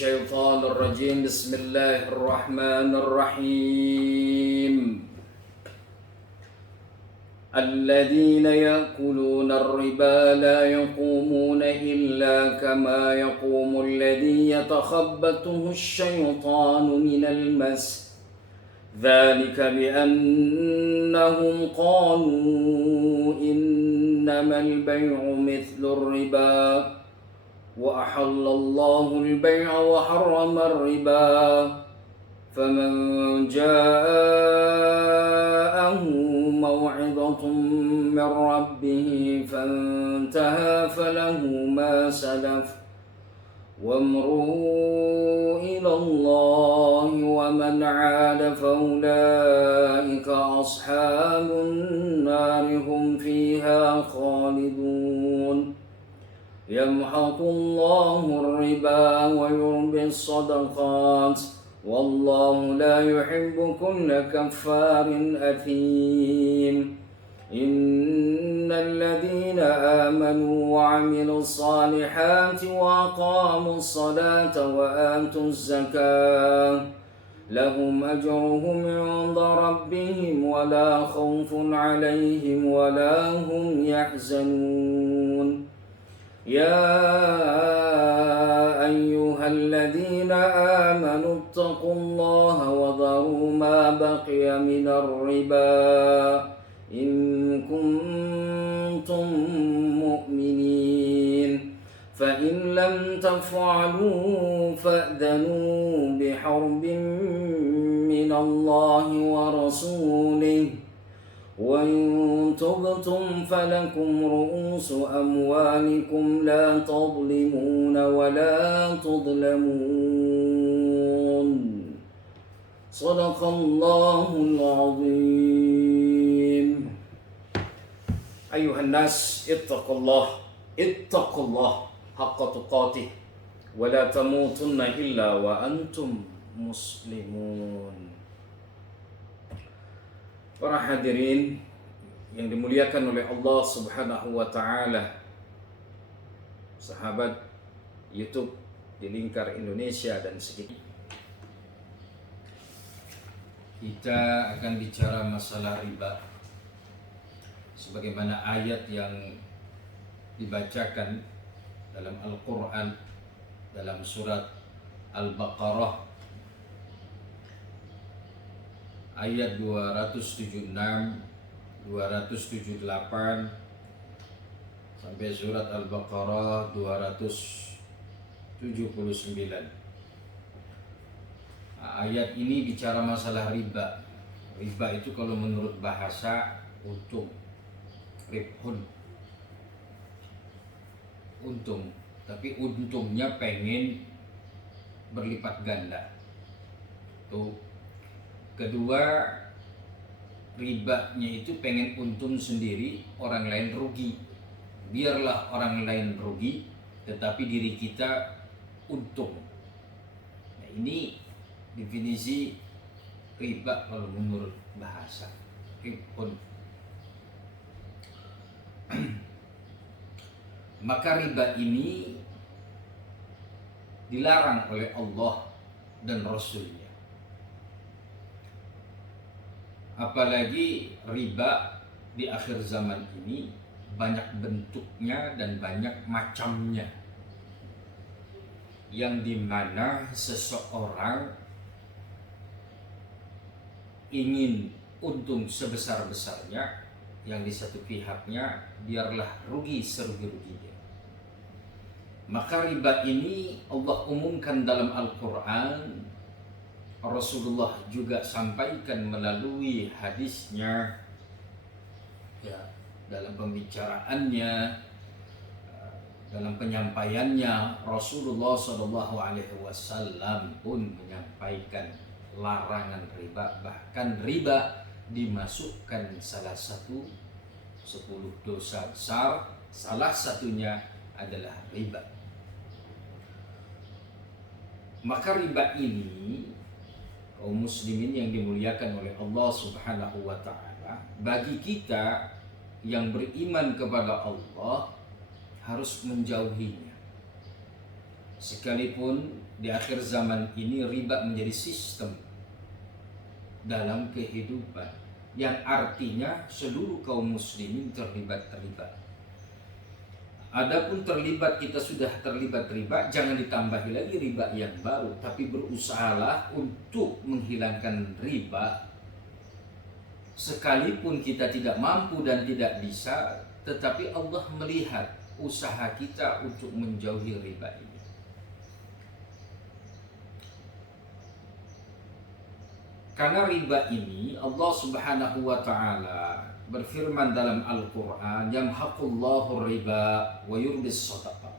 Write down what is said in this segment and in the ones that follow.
الشيطان الرجيم. بسم الله الرحمن الرحيم. الذين يأكلون الربا لا يقومون إلا كما يقوم الذي يتخبطه الشيطان من المس، ذلك بأنهم قالوا إنما البيع مثل الربا وأحل الله البيع وحرم الربا، فمن جاءه موعظة من ربه فانتهى فله ما سلف وامره إلى الله، ومن عاد فأولئك أصحاب النار هم فيها خالدون. يمحق الله الربا ويربي الصدقات والله لا يحب كل كفار أثيم. إن الذين آمنوا وعملوا الصالحات وأقاموا الصلاة وآتوا الزكاة لهم أجرهم عند ربهم ولا خوف عليهم ولا هم يحزنون. يا أيها الذين آمنوا اتقوا الله وذروا ما بقي من الربا إن كنتم مؤمنين، فإن لم تفعلوا فأذنوا بحرب من الله ورسوله، وإن تبتم فلكم رؤوس أموالكم لا تظلمون ولا تظلمون. صدق الله العظيم. أيها الناس اتقوا الله حق تقاته ولا تموتن إلا وأنتم مسلمون. Para hadirin yang dimuliakan oleh Allah Subhanahu wa Ta'ala, sahabat YouTube di lingkar Indonesia dan sekitar, kita akan bicara masalah riba sebagaimana ayat yang dibacakan dalam Al-Quran dalam surat Al-Baqarah ayat 276, 278 sampai surat Al-Baqarah 279. Ayat ini bicara masalah riba. Riba itu kalau menurut bahasa untung, ribhun, untung, tapi untungnya pengen berlipat ganda. Tuh. Kedua, ribanya itu pengen untung sendiri, orang lain rugi. Biarlah orang lain rugi, tetapi diri kita untung. Nah, ini definisi riba kalau menurut bahasa. Ribun. Maka riba ini dilarang oleh Allah dan Rasulnya. Apalagi riba di akhir zaman ini banyak bentuknya dan banyak macamnya, yang dimana seseorang ingin untung sebesar-besarnya, yang di satu pihaknya biarlah rugi serugi-ruginya. Maka riba ini Allah umumkan dalam Al-Quran, Rasulullah juga sampaikan melalui hadisnya, ya, dalam pembicaraannya, dalam penyampaiannya. Rasulullah SAW pun menyampaikan larangan riba, bahkan riba dimasukkan salah satu 10 dosa besar, salah satunya adalah riba. Maka riba ini, kaum muslimin yang dimuliakan oleh Allah Subhanahu wa Ta'ala, bagi kita yang beriman kepada Allah harus menjauhinya. Sekalipun di akhir zaman ini riba menjadi sistem dalam kehidupan, yang artinya seluruh kaum muslimin terlibat. Adapun terlibat, kita sudah terlibat riba, jangan ditambahi lagi riba yang baru, tapi berusahalah untuk menghilangkan riba. Sekalipun kita tidak mampu dan tidak bisa, tetapi Allah melihat usaha kita untuk menjauhi riba ini. Karena riba ini Allah Subhanahu wa taala berfirman dalam Al-Qur'an, yamhaqullahu riba wa yurbis shadaqah.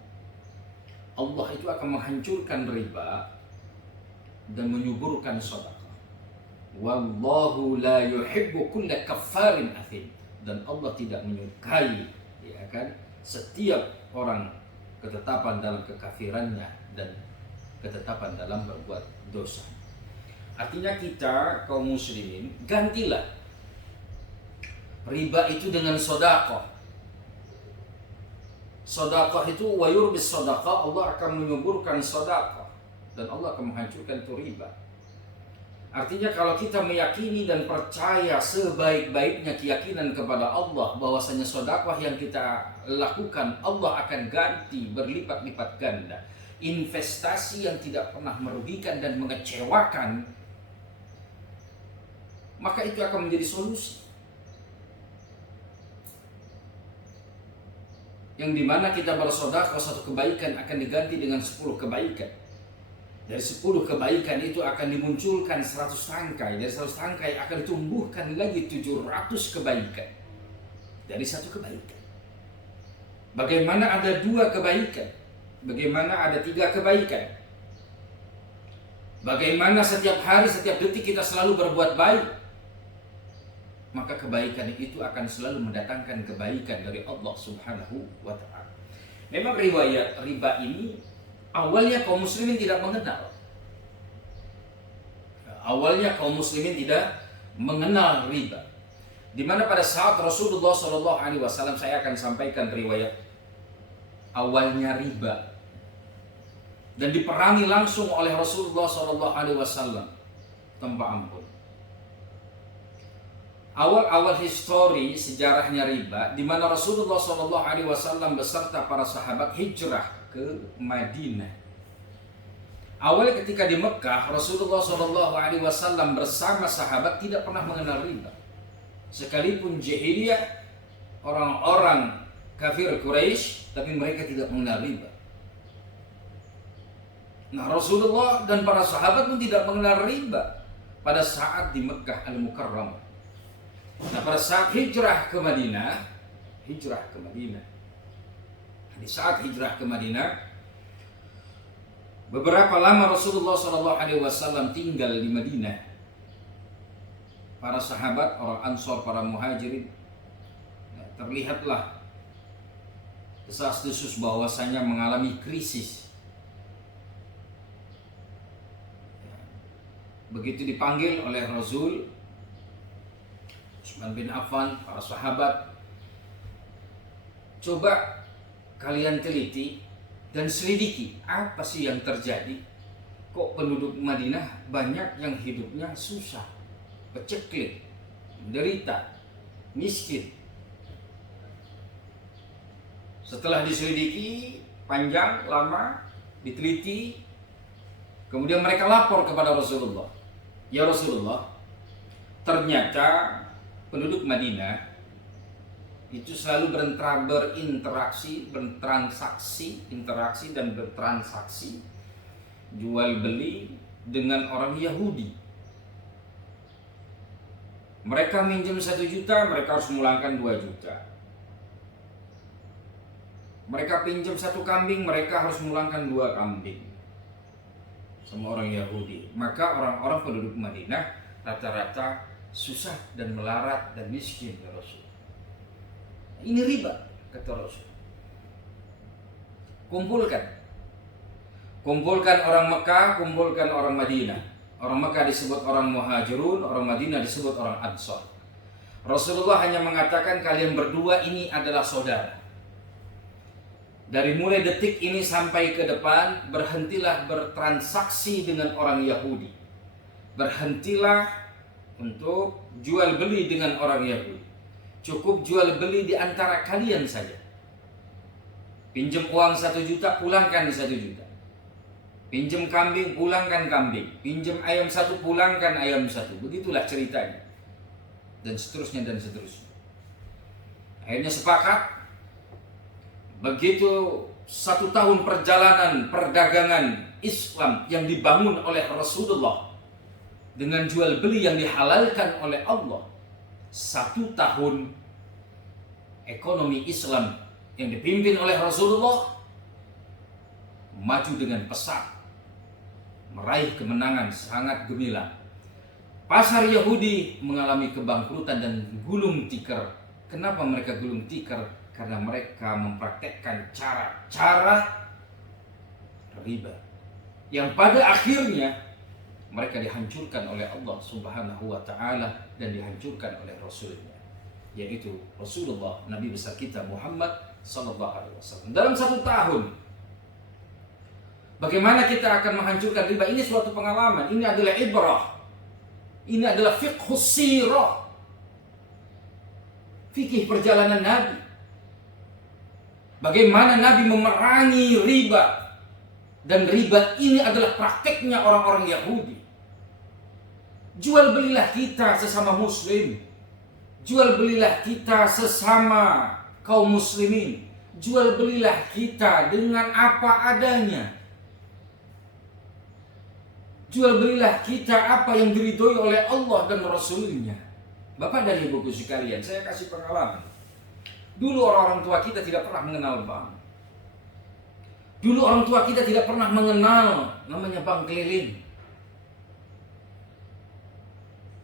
Allah itu akan menghancurkan riba dan menyuburkan sedekah. Wallahu la yuhibbu kulla kaffarin athim. Dan Allah tidak menyukai, ya kan, setiap orang ketetapan dalam kekafirannya dan ketetapan dalam berbuat dosa. Artinya kita kaum muslimin gantilah riba itu dengan sedekah. Sedekah itu wayur bis sedekah, Allah akan menyuburkan sedekah dan Allah akan menghancurkan itu riba. Artinya kalau kita meyakini dan percaya sebaik-baiknya keyakinan kepada Allah bahwasanya sedekah yang kita lakukan Allah akan ganti berlipat-lipat ganda. Investasi yang tidak pernah merugikan dan mengecewakan, maka itu akan menjadi solusi. Yang dimana kita bersedekah, satu kebaikan akan diganti dengan 10 kebaikan. Dari 10 kebaikan itu akan dimunculkan 100 tangkai. Dari 100 tangkai akan ditumbuhkan lagi 700 kebaikan. Dari satu kebaikan. Bagaimana ada 2 kebaikan? Bagaimana ada 3 kebaikan? Bagaimana setiap hari, setiap detik kita selalu berbuat baik? Maka kebaikan itu akan selalu mendatangkan kebaikan dari Allah Subhanahu wa ta'ala. Memang riwayat riba ini awalnya kaum muslimin tidak mengenal. Awalnya kaum muslimin tidak mengenal riba. Di mana pada saat Rasulullah SAW, saya akan sampaikan riwayat awalnya riba dan diperangi langsung oleh Rasulullah SAW tanpa ampun. Awal-awal histori sejarahnya riba, di mana Rasulullah SAW beserta para sahabat hijrah ke Madinah. Awal ketika di Mekah, Rasulullah SAW bersama sahabat tidak pernah mengenal riba. Sekalipun jahiliyah, orang-orang kafir Quraisy, tapi mereka tidak mengenal riba. Nah, Rasulullah dan para sahabat pun tidak mengenal riba pada saat di Mekah Al-Mukarramah. Nah, pada saat hijrah ke Madinah, di saat hijrah ke Madinah, beberapa lama Rasulullah SAW tinggal di Madinah. Para sahabat, orang Ansor, para Muhajirin, terlihatlah desas-desus bahwasanya mengalami krisis. Begitu dipanggil oleh Rasul, Utsman bin Affan, para sahabat, coba kalian teliti dan selidiki apa sih yang terjadi. Kok penduduk Madinah banyak yang hidupnya susah, peceklik, menderita, miskin. Setelah diselidiki panjang, lama, diteliti, kemudian mereka lapor kepada Rasulullah. Ya Rasulullah, ternyata penduduk Madinah itu selalu interaksi dan bertransaksi jual beli dengan orang Yahudi. Mereka minjem 1 juta, mereka harus memulangkan 2 juta. Mereka pinjam 1 kambing, mereka harus memulangkan 2 kambing. Sama orang Yahudi. Maka orang-orang penduduk Madinah rata-rata susah dan melarat dan miskin, ya Rasul. Ini riba, kata Rasul. Kumpulkan orang Mekah, kumpulkan orang Madinah. Orang Mekah disebut orang Muhajirun, orang Madinah disebut orang Ansor. Rasulullah hanya mengatakan kalian berdua ini adalah saudara. Dari mulai detik ini sampai ke depan, berhentilah bertransaksi dengan orang Yahudi. Berhentilah untuk jual beli dengan orang Yahudi. Cukup jual beli di antara kalian saja. Pinjam uang 1 juta, pulangkan 1 juta. Pinjam kambing, pulangkan kambing. Pinjam ayam 1, pulangkan ayam 1. Begitulah ceritanya. Dan seterusnya dan seterusnya. Akhirnya sepakat. Begitu 1 tahun perjalanan perdagangan Islam yang dibangun oleh Rasulullah dengan jual beli yang dihalalkan oleh Allah, 1 tahun ekonomi Islam yang dipimpin oleh Rasulullah maju dengan pesat, meraih kemenangan sangat gemilang. Pasar Yahudi mengalami kebangkrutan dan gulung tikar. Kenapa mereka gulung tikar? Karena mereka mempraktekkan cara-cara riba yang pada akhirnya mereka dihancurkan oleh Allah Subhanahu wa Ta'ala dan dihancurkan oleh Rasulnya, yaitu Rasulullah Nabi besar kita Muhammad sallallahu alaihi wasallam. Dalam 1 tahun, bagaimana kita akan menghancurkan riba? Ini suatu pengalaman. Ini adalah ibrah. Ini adalah fiqhus sirah, fikih perjalanan Nabi. Bagaimana Nabi memerangi riba. Dan riba ini adalah prakteknya orang-orang Yahudi. Jual belilah kita sesama muslim. Jual belilah kita sesama kaum muslimin. Jual belilah kita dengan apa adanya. Jual belilah kita apa yang diridhoi oleh Allah dan Rasulnya. Bapak dan Ibu sekalian, saya kasih pengalaman. Dulu orang-orang tua kita tidak pernah mengenal bank. Dulu orang tua kita tidak pernah mengenal namanya bank keliling.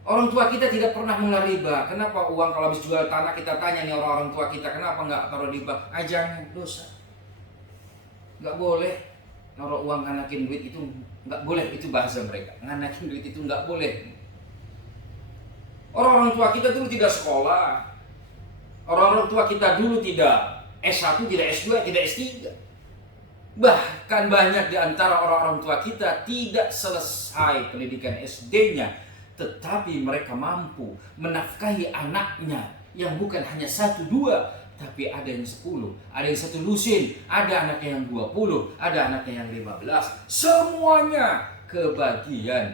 Orang tua kita tidak pernah mengenal riba. Kenapa uang kalau habis jual tanah kita tanya nih orang-orang tua kita, kenapa nggak taruh di bank? Jangan, dosa. Nggak boleh naruh uang nganakin duit itu, nggak boleh, itu bahasa mereka. Nganakin duit itu nggak boleh. Orang-orang tua kita dulu tidak sekolah. Orang-orang tua kita dulu tidak S1, tidak S2, tidak S3. Bahkan banyak di antara orang-orang tua kita tidak selesai pendidikan SD-nya, tetapi mereka mampu menafkahi anaknya yang bukan hanya 1, 2, tapi ada yang 10, ada yang 1 lusin, ada anaknya yang 20, ada anaknya yang 15. Semuanya kebagian.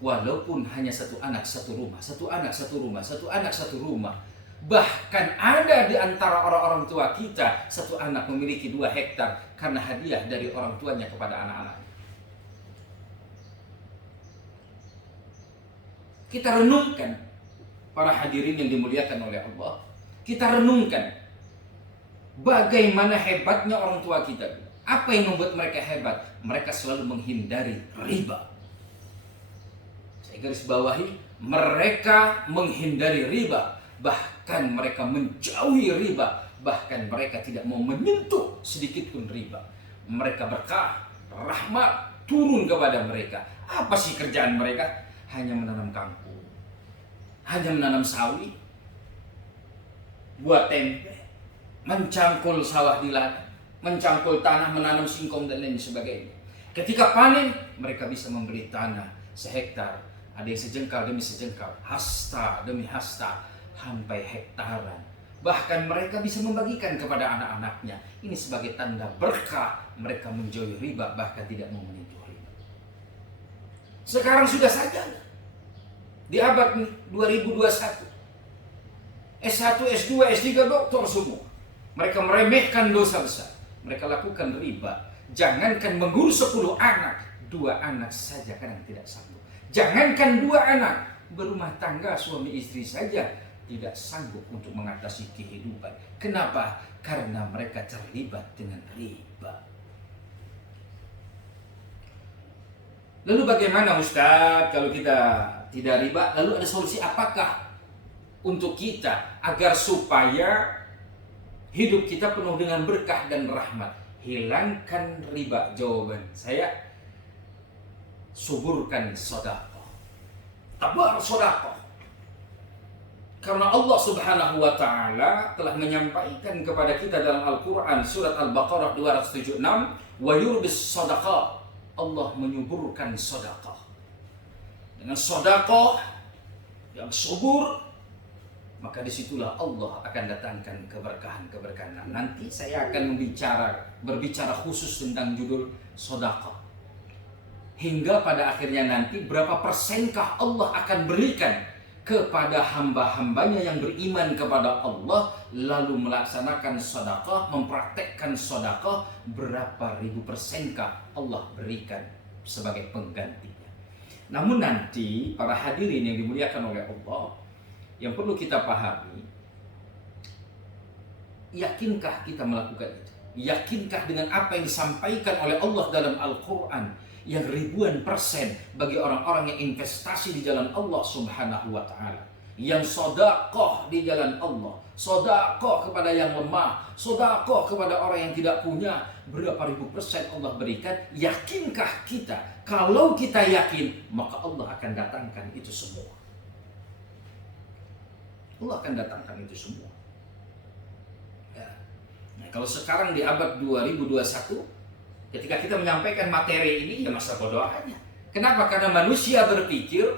Walaupun hanya 1 anak 1 rumah, 1 anak 1 rumah, 1 anak 1 rumah. Bahkan ada di antara orang-orang tua kita 1 anak memiliki 2 hektar karena hadiah dari orang tuanya kepada anak-anak. Kita renungkan, para hadirin yang dimuliakan oleh Allah. Kita renungkan bagaimana hebatnya orang tua kita. Apa yang membuat mereka hebat? Mereka selalu menghindari riba. Saya garis bawahi, mereka menghindari riba. Bahkan mereka menjauhi riba. Bahkan mereka tidak mau menyentuh sedikit pun riba. Mereka berkah, rahmat turun kepada mereka. Apa sih kerjaan mereka? Hanya menanam kangkung, hanya menanam sawi, buat tempe, mencangkul sawah di ladang, mencangkul tanah, menanam singkong dan lain sebagainya. Ketika panen, mereka bisa membeli tanah sehektar, ada yang sejengkal demi sejengkal, hasta demi hasta, sampai hektaran. Bahkan mereka bisa membagikan kepada anak-anaknya. Ini sebagai tanda berkah. Mereka menjauhi riba, bahkan tidak mau menyentuh riba. Sekarang sudah saja di abad 2021, S1, S2, S3 doktor semua. Mereka meremehkan dosa besar. Mereka lakukan riba. Jangankan mengurus 10 anak, 2 anak saja kadang tidak sanggup. Jangankan 2 anak, berumah tangga suami istri saja tidak sanggup untuk mengatasi kehidupan. Kenapa? Karena mereka terlibat dengan riba. Lalu bagaimana Ustaz kalau kita tidak riba? Lalu ada solusi apakah untuk kita agar supaya hidup kita penuh dengan berkah dan rahmat? Hilangkan riba. Jawaban saya, suburkan sedekah. Tabar sedekah. Karena Allah Subhanahu wa taala telah menyampaikan kepada kita dalam Al-Qur'an surat Al-Baqarah 276, wa yurbis shadaqah. Allah menyuburkan sedekah. Dengan sedekah yang subur, maka disitulah Allah akan datangkan keberkahan-keberkahan. Nah, nanti saya akan berbicara khusus tentang judul sedekah. Hingga pada akhirnya nanti berapa persenkah Allah akan berikan kepada hamba-hambanya yang beriman kepada Allah, lalu melaksanakan sedekah, mempraktekkan sedekah, berapa ribu persenkah Allah berikan sebagai penggantinya. Namun nanti para hadirin yang dimuliakan oleh Allah, yang perlu kita pahami, yakinkah kita melakukan itu? Yakinkah dengan apa yang disampaikan oleh Allah dalam Al-Quran yang ribuan persen bagi orang-orang yang investasi di jalan Allah Subhanahu wa taala, yang sedekah di jalan Allah, sedekah kepada yang lemah, sedekah kepada orang yang tidak punya, berapa ribu persen Allah berikan? Yakinkah kita? Kalau kita yakin, maka Allah akan datangkan itu semua. Allah akan datangkan itu semua. Ya. Nah, kalau sekarang di abad 2021, ketika kita menyampaikan materi ini, ya masa bodoh aja. Kenapa? Karena manusia berpikir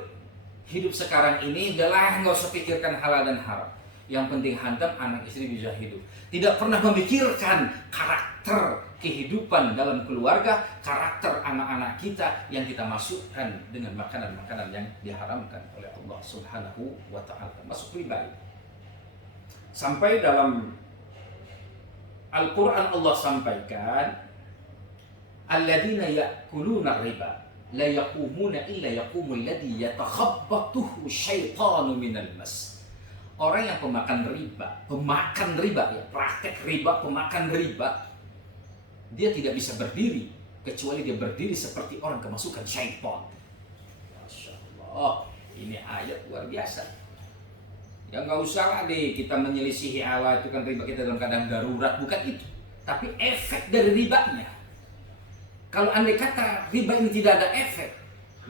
hidup sekarang ini adalah nggak usah pikirkan halal dan haram. Yang penting hantam, anak istri bisa hidup. Tidak pernah memikirkan karakter kehidupan dalam keluarga, karakter anak-anak kita yang kita masukkan dengan makanan-makanan yang diharamkan oleh Allah Subhanahu wa taala, masuk pribadi. Sampai dalam Al-Quran Allah sampaikan, alladzina ya'kuluna riba la yaqumuna illa yaqumul ladzi yatakhabbathu syaitanu minal mas. Orang yang pemakan riba ya, praktek riba, pemakan riba, dia tidak bisa berdiri kecuali dia berdiri seperti orang kemasukan syaitan. Masya Allah, ini ayat luar biasa. Ya nggak usah lah deh kita menyelisihi Allah, itu kan riba kita dalam keadaan darurat, bukan itu. Tapi efek dari ribanya. Kalau andai kata riba ini tidak ada efek,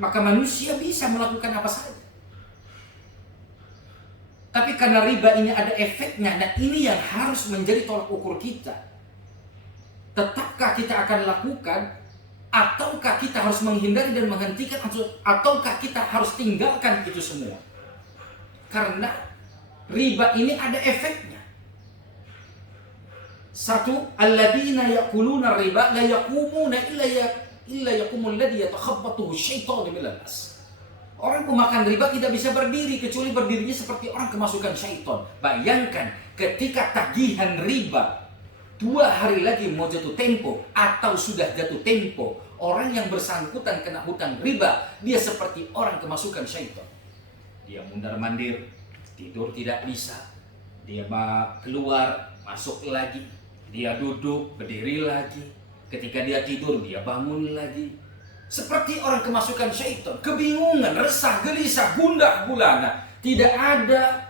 maka manusia bisa melakukan apa saja. Tapi karena riba ini ada efeknya, dan ini yang harus menjadi tolak ukur kita. Tetapkah kita akan lakukan, ataukah kita harus menghindari dan menghentikan, ataukah kita harus tinggalkan itu semua? Karena riba ini ada efeknya. Satu, alladzina yaquluna riba la yaqumuna illa yaqumul ladzi yatakhabbathu syaitanu minal mas. Orang pemakan riba tidak bisa berdiri kecuali berdirinya seperti orang kemasukan syaitan. Bayangkan ketika tagihan riba 2 hari lagi mau jatuh tempo atau sudah jatuh tempo, orang yang bersangkutan kena hutang riba, dia seperti orang kemasukan syaitan. Dia mundar-mandir, tidur tidak bisa, dia keluar, masuk lagi, dia duduk, berdiri lagi, ketika dia tidur dia bangun lagi. Seperti orang kemasukan syaitan, kebingungan, resah, gelisah, gundah gulana. Tidak ada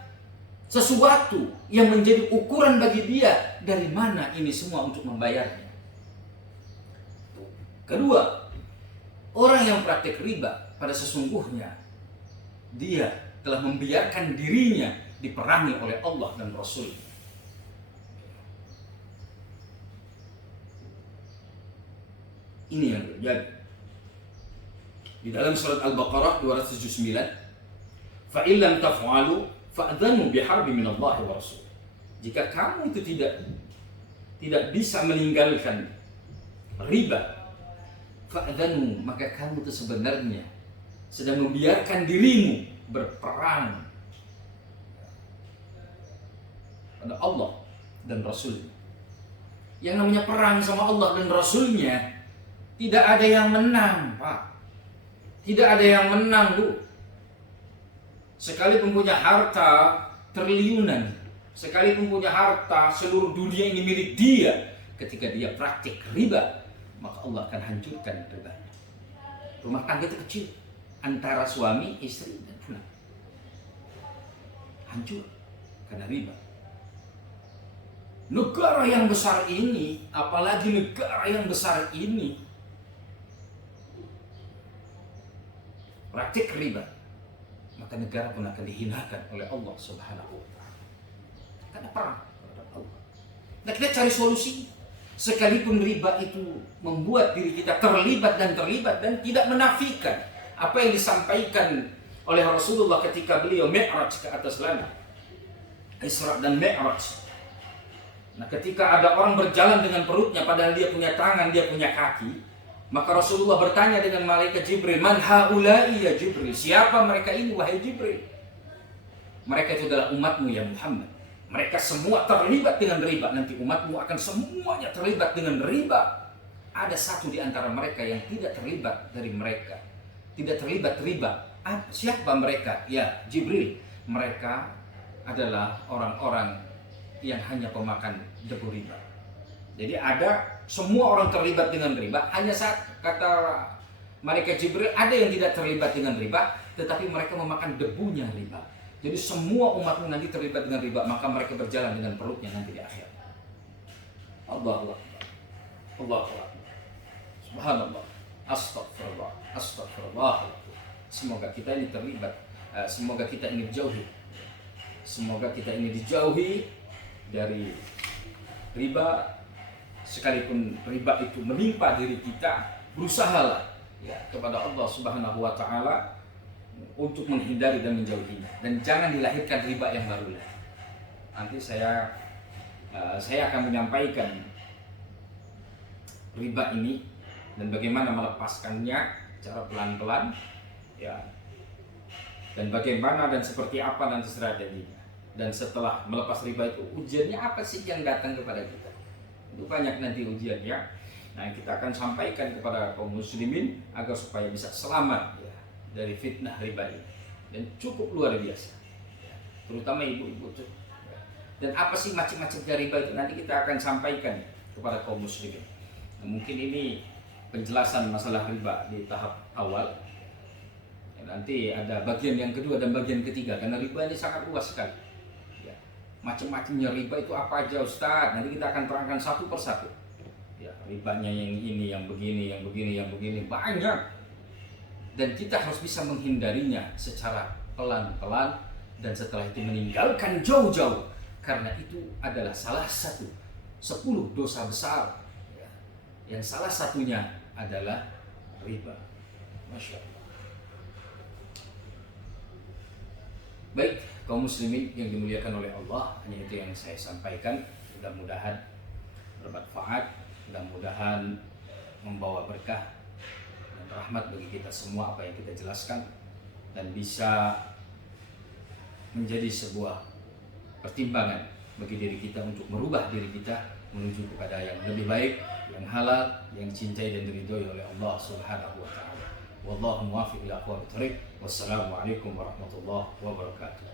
sesuatu yang menjadi ukuran bagi dia dari mana ini semua untuk membayarnya. Kedua, orang yang praktek riba pada sesungguhnya dia telah membiarkan dirinya diperangi oleh Allah dan Rasul. Ini yang terjadi. Di dalam surat Al-Baqarah 279, fa illam taf'alu fa'dhanu biharbi minallahi wa rasul. Jika kamu itu tidak bisa meninggalkan riba, fa'dhanu, maka kamu itu sebenarnya sedang membiarkan dirimu berperang pada Allah dan Rasulnya. Yang namanya perang sama Allah dan Rasulnya, tidak ada yang menang, Pak. Tidak ada yang menang, Bu. Sekalipun punya harta triliunan, sekalipun punya harta seluruh dunia ini milik dia, ketika dia praktik riba, maka Allah akan hancurkan ribanya. Rumah tangga itu kecil, antara suami, istri, dan anak. Hancur karena riba. Negara yang besar ini, apalagi negara yang besar ini, praktik riba, maka negara pun akan dihinakan oleh Allah Subhanahu wa taala. Karena perang terhadap Allah. Nah, kita cari solusi. Sekalipun riba itu membuat diri kita terlibat dan tidak menafikan apa yang disampaikan oleh Rasulullah ketika beliau Mi'raj ke atas langit, Isra dan Mi'raj. Nah, ketika ada orang berjalan dengan perutnya padahal dia punya tangan, dia punya kaki, maka Rasulullah bertanya dengan malaikat Jibril, "Man haula'i ya Jibril?" Siapa mereka ini wahai Jibril? Mereka itu adalah umatmu ya Muhammad. Mereka semua terlibat dengan riba. Nanti umatmu akan semuanya terlibat dengan riba. Ada satu di antara mereka yang tidak terlibat dari mereka, tidak terlibat riba. Siapa mereka? Ya Jibril. Mereka adalah orang-orang yang hanya pemakan debu riba. Jadi ada semua orang terlibat dengan riba. Hanya saat kata malaikat Jibril ada yang tidak terlibat dengan riba, tetapi mereka memakan debunya riba. Jadi semua umatmu nanti terlibat dengan riba, maka mereka berjalan dengan perutnya nanti di akhir. Allahu Akbar. Allahu Akbar. Subhanallah. Astagfirullah. Astagfirullah. Semoga kita ini terlibat. Semoga kita ini dijauhi. Semoga kita ini dijauhi dari riba. Sekalipun riba itu menimpa diri kita, berusahalah ya kepada Allah Subhanahu wa taala untuk menghindari dan menjauhinya, dan jangan dilahirkan riba yang baru lagi. Nanti saya akan menyampaikan riba ini dan bagaimana melepaskannya secara pelan-pelan ya, dan bagaimana dan seperti apa nanti strateginya. Dan setelah melepas riba itu ujiannya apa sih yang datang kepada kita? Itu banyak nanti ujiannya. Nah, kita akan sampaikan kepada kaum muslimin agar supaya bisa selamat ya dari fitnah riba ini, dan cukup luar biasa ya, terutama ibu-ibu tuh ya. Dan apa sih macam-macam riba itu nanti kita akan sampaikan kepada kaum muslimin. Nah, mungkin ini penjelasan masalah riba di tahap awal ya, nanti ada bagian yang kedua dan bagian ketiga, karena riba ini sangat luas sekali ya. Macam-macamnya riba itu apa aja Ustaz, nanti kita akan terangkan satu persatu ya. Ribanya yang ini, yang begini, yang begini, yang begini, banyak. Dan kita harus bisa menghindarinya secara pelan-pelan, dan setelah itu meninggalkan jauh-jauh, karena itu adalah salah satu 10 dosa besar ya, yang salah satunya adalah riba. Masya Allah. Baik, kaum muslimin yang dimuliakan oleh Allah, hanya itu yang saya sampaikan. Mudah-mudahan bermanfaat, mudah-mudahan membawa berkah rahmat bagi kita semua apa yang kita jelaskan, dan bisa menjadi sebuah pertimbangan bagi diri kita untuk merubah diri kita menuju kepada yang lebih baik, yang halal, yang cintai dan diridhoi oleh Allah Subhanahu wa taala. Wallahu muwaffiq ila aqwamit thoriq. Wassalamualaikum warahmatullahi wabarakatuh.